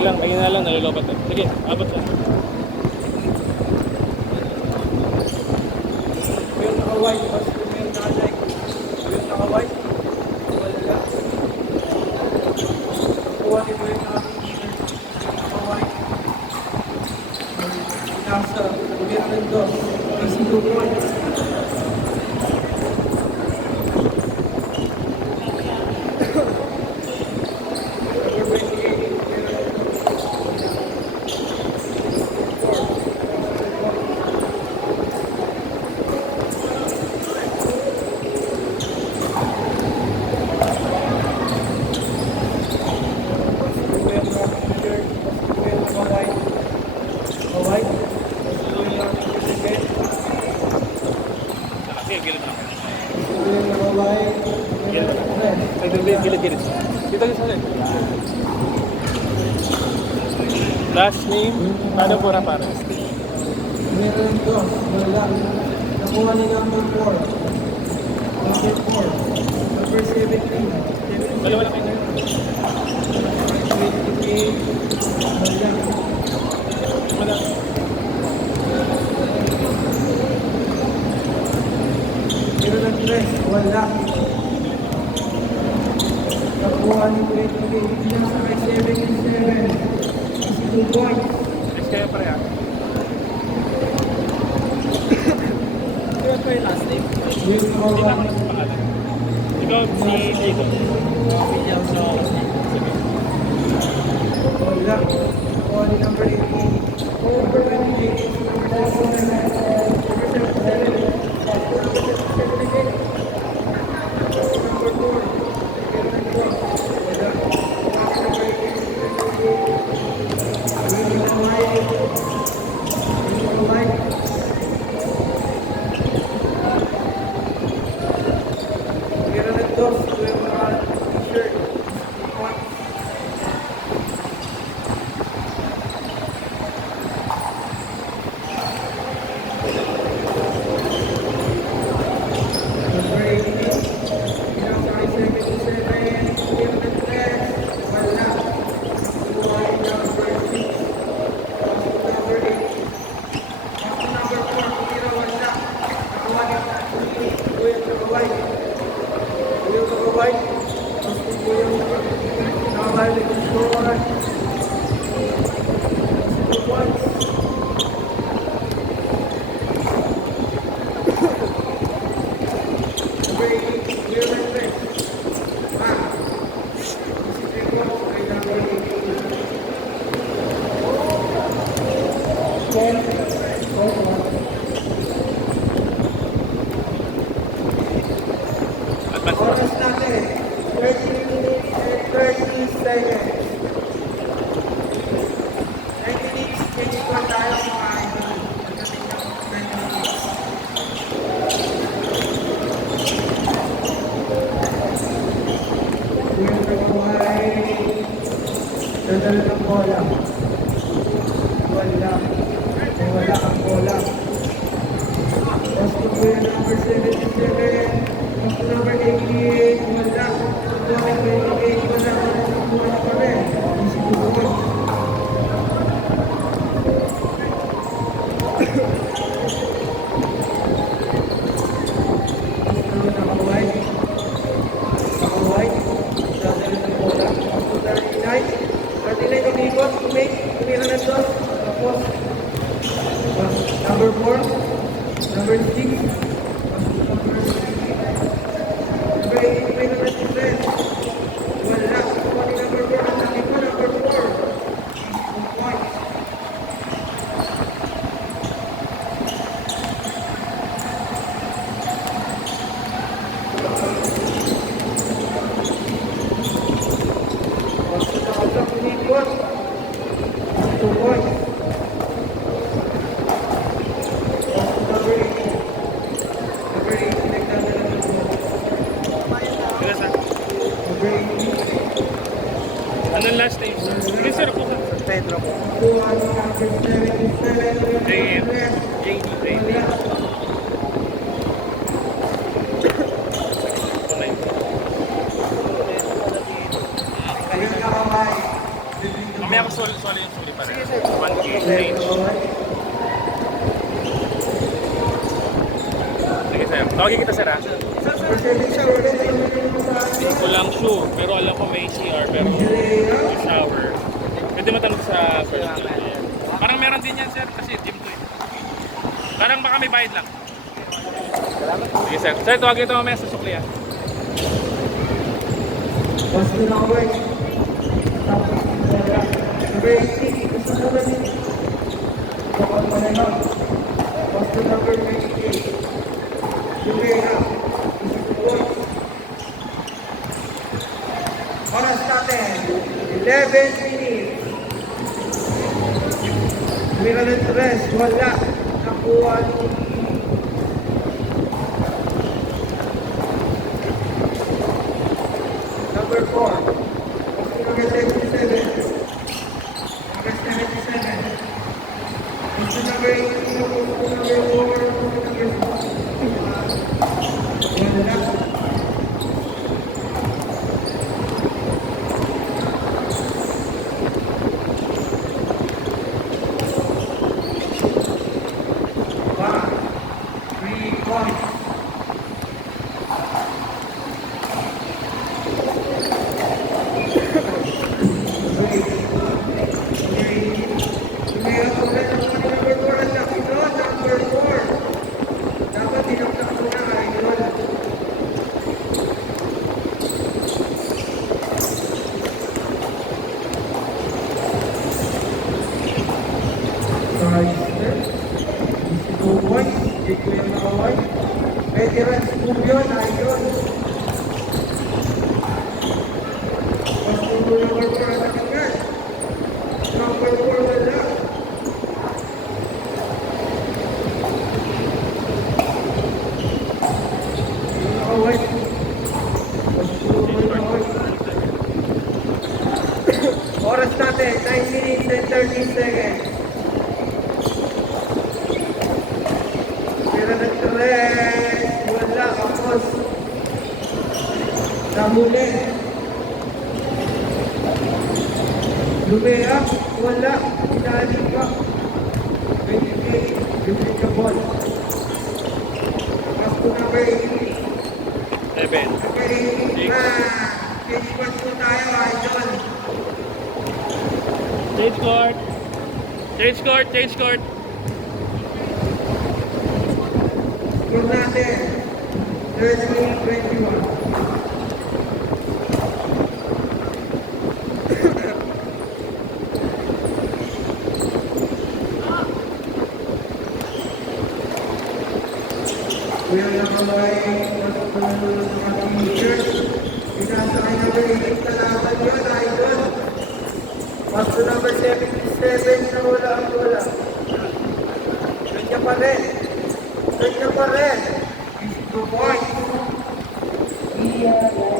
lang, mahina lang, nalolobat na. Sige, abot lang. Yung naka-white, mas yung naka-like. Yung naka-white, wala. Kuha nito yung naka-white. Nasa, meron doon. Kasi doon. Sige, gilid na. Gilid. Dito sa akin. Last name, paano po na para? Meron ito, wala. Nakuha ni number 4. Number 4. Number 17. Dalawa lang kayo. 28. Wala. Wala. Meron ang 3. Wala. Nakuha ni 28. Number 77. 2 points. Yes, kaya pare ah. Ito pa yung last name. Yung Hindi number na 1. ako sa pangalan. Ikaw si Diego. William sa Sige. wala. Nakuha ni number 18. Over 28. Oras natin, 30 minutes and 30 seconds. 90 minutes, change ko tayo mga idol. Pagdating ng 90 minutes. We're going dadala ng bola. Wala. May wala ang bola. Basta po yung number 77. Number 88, wala. Number 28, wala. Wala pa rin. Siguro. Naka-white. Naka-white. Dadali ng bola. 39. 39 umikot. Tumira na doon. Tapos, number 4. Number 6. Anong last name? Sige sir po sa Pedro po. JD. Mamaya ko solo yung suli pa rin. Sige, sir. 1K Okay, range. okay. Sige sir. Tawagin kita sir ha. Number 7 siya, ulit yung mga sa Hindi ko lang sure, pero alam ko may CR, pero may shower. Pwede matanong sa first floor. Parang meron din yan sir, kasi gym to eh. Parang baka may bayad lang. Sige sir. Sir, tawagin ito mamaya sa sukli ha. Basta na ako eh. Number 18, gusto mo ba din? Kapag mo na lang. Basta number 28. Lumera. Oras natin, 11 minutes. Lumera ng 3, wala. Nakuha nung number 4. Number 77. Number 77. Gusto number 18, number 4, number 4. Wala. Five, 3 points. Veteran Scubio na yun. Pasulo number 4 at akangan. Number 4 wala. Nakaway. Pasulo nakaway. Oras natin, 9 minutes and 30 seconds. Tira ng 3. Wala, kapos. Nahuli. Lumea, wala. Inali pa. 20K, duplicable. Pasto number 80. 7. Number 80 na. Cage match po tayo, idol. Change court. Change court, change court. Score natin, 13-21. Kuya Nakamay, teacher, pinasakay number 8 talaban yun, idol. Pasto number 77 na wala ang wala. Ganyan pa rin. Ganyan pa rin. 2 points. Kuya Nakamay,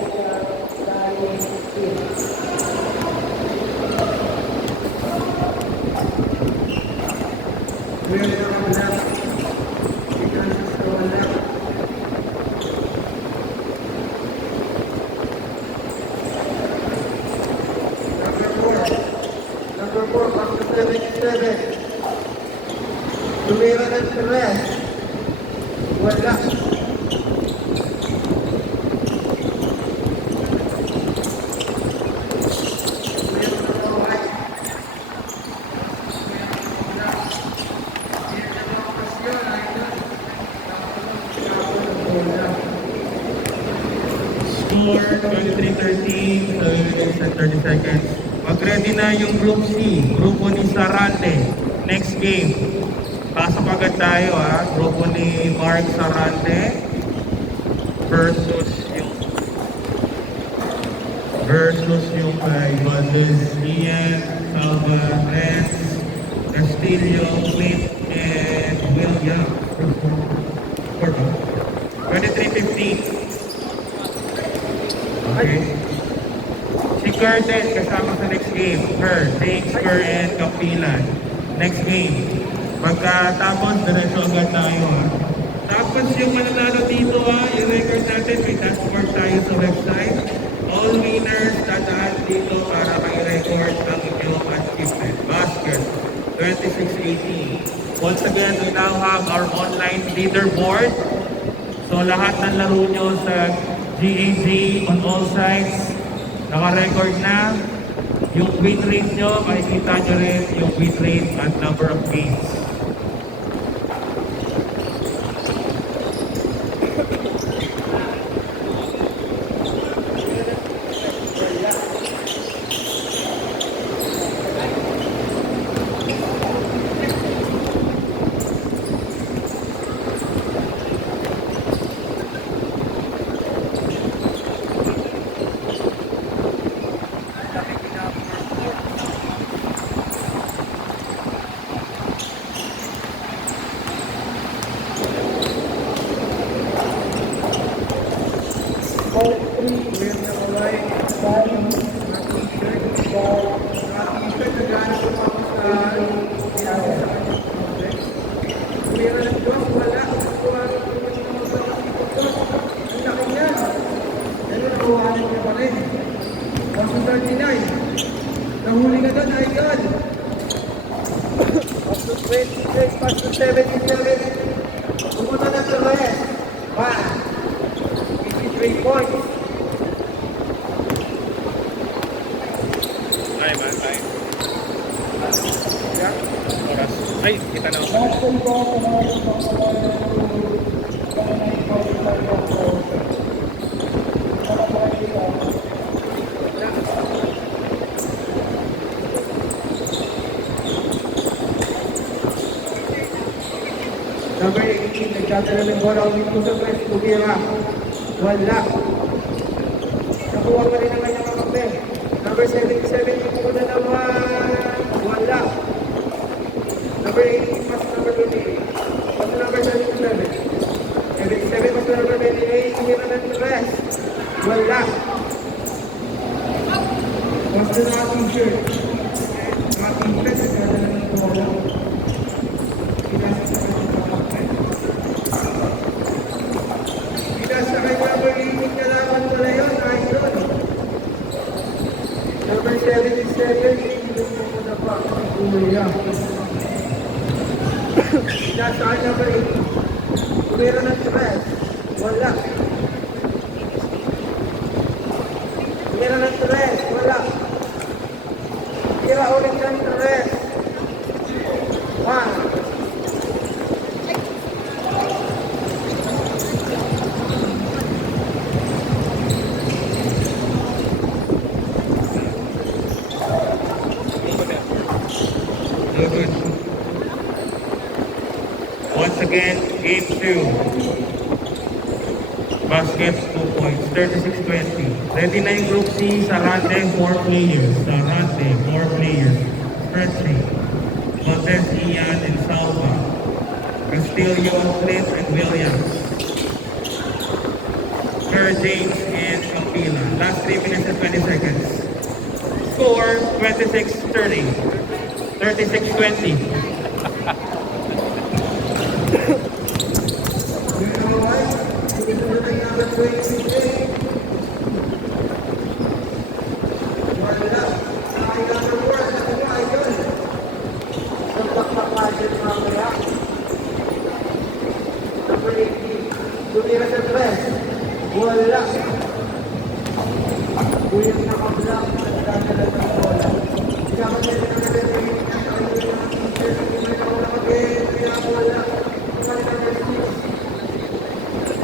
pinasakay sa wala. Number 4, Pasto 77. Tumira ng 3. Wala. Score 23-13, 30 seconds. Mag-ready na yung Group C, grupo ni Sarante. Next game. Pasok agad tayo ha. Grupo ni Mark Sarante versus yung kay Valdez, Ian, Salva, Renz, Castillo, Clint, and William. 23-15. Okay. Si Curtin kasama sa next game. Her, James, Kerr, and Kapilan. Next game. Pagkatapos, diretso agad tayo ha. Tapos yung mananalo dito ha, yung record natin, may dashboard tayo sa website. All winners, dadaan dito para may record ang inyong 26-18. Once again, we now have our online leaderboard. So lahat ng laro nyo sa GAG on all sides, naka-record na. Yung win rate nyo, makikita nyo rin yung win rate at number of games. All three, we're nakaway. Bali, nakikita, nagana ko ako sa pinasa sa kanyang project. Meron ng Diyos, wala. Ang laki niya. Pero nakuhanan niya pa rin. Kaso 39. Nahuli na doon, idol. Up to 26, up to 77. Pumunta na sa rest. 3 points. Time, time. Yeah. Oras. Ay, kita na ako. Number 18, nagdadala ng bola ulit po sa press, Kubira. Wala. Nakuha pa rin ang kanyang kakampi. Number 77, yung pumunta naman. Wala. Number 18, pas number 28. Pas number 77. 77, pas number 28, hindi na ng rest. Wala. Pas na ating shirt. Ating press, nagdadala ng bola. Pinasa sa kanyang kakampi. Sa kanya magiging kalaban pala yun, idol. Number 77, hindi mo na pa ang kuya. Nasa kanya ba rin? Kumira ng stress. Wala. Kumira ng stress. Wala. Kira ulit ng stress. 1. Good. Once again, game 2. Baskets 2 points, 36-20. Ready na yung group C, Sarante, 4 players. Sarante, 4 players. Stretching. Montez, Ian, and Salva. Castillo, Clint, and Williams. Kerr, James, and Campila. Last 3 minutes and 20 seconds. Score, 26-30. 36-20. Tumira sa tres. Wala. Kuya na kabla. Nagdadala ng bola. Dapat na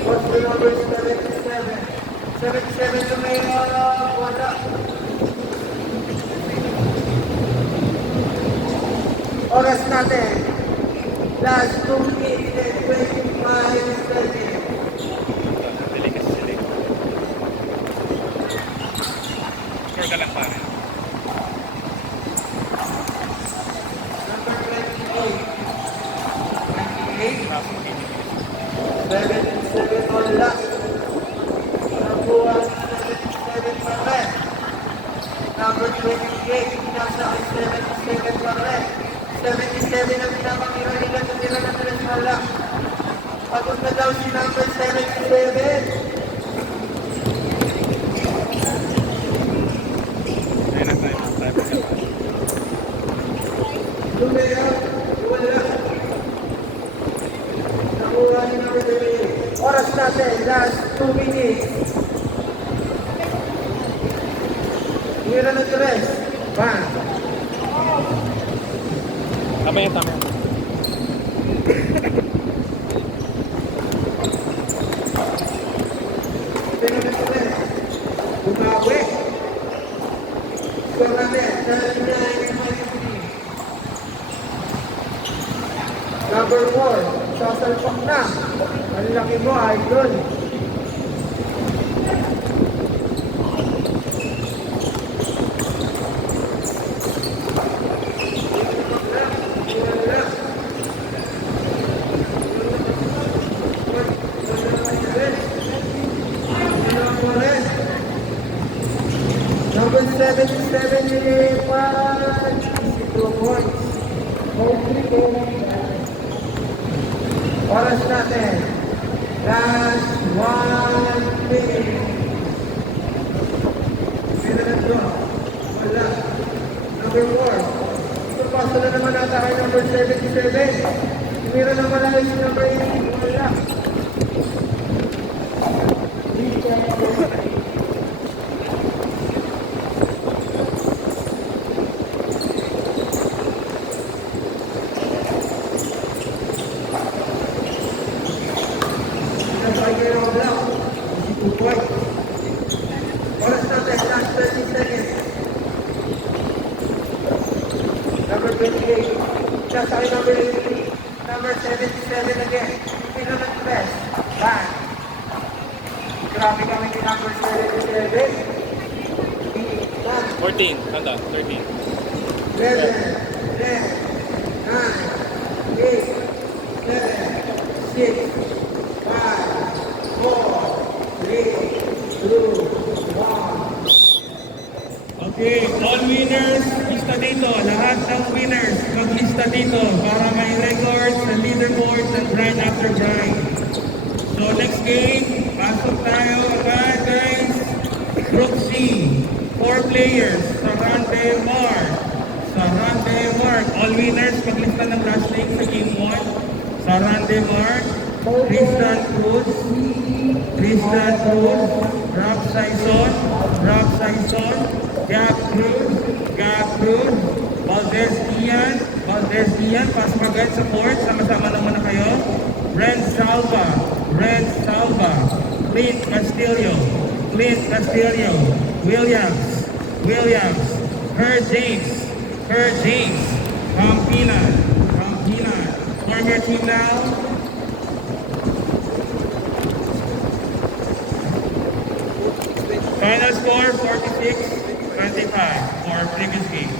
what's the number 77? 77 na may wala. Oras natin. Last 2 minutes and 25 seconds. Dali kasi sila. Sure ka lang pare. Number 28. 28. 77 on last. Nakuha 77 pa rin. Number 28. Nasa 77 pa rin. 77 ang pinapakira nila kung nila na tres wala. Pagod na daw si number 77. Ayun na tayo. Tayo pa siya. Lumea Mira na Torres. Bang. Tama yan, tama yan. Mira na Torres. Bumawi. Score natin. 9-9. Number 4. Sasalpak na. Ang laki mo, idol. Number 77, nilipat. 2 points. Oras natin. Last 1 minute. Sino na draw? Wala. Number 4. Ipapasa na naman natin kay number 77. Tumira naman na si number 18. Wala. Oras natin, last 30 seconds. Number 28. Just ay number 18. Number 77 again. Sino na best? Bang. Grabe kami ni number 77. 14, tanda, 13. 11, 10, 9, 8, 7, 6, 5, 4, 3, 2, 1. Okay, all winners, lista dito. Lahat ng winners, maglista dito para may records and leaderboards and grind after grind. So next game, pasok tayo agad guys. Group C, 4 players, Sarante Mark. Sarante Mark, all winners, maglista ng last name sa game 1. Sarante Mark, Tristan Cruz, Rob Saison, Gap Cruz, Valdez Ian, pasok agad sa court, sama-sama naman na kayo. Ren Salva, Clint Castillo, Williams, Her James, Campina, form your team now. Final score 46-25 for previous game.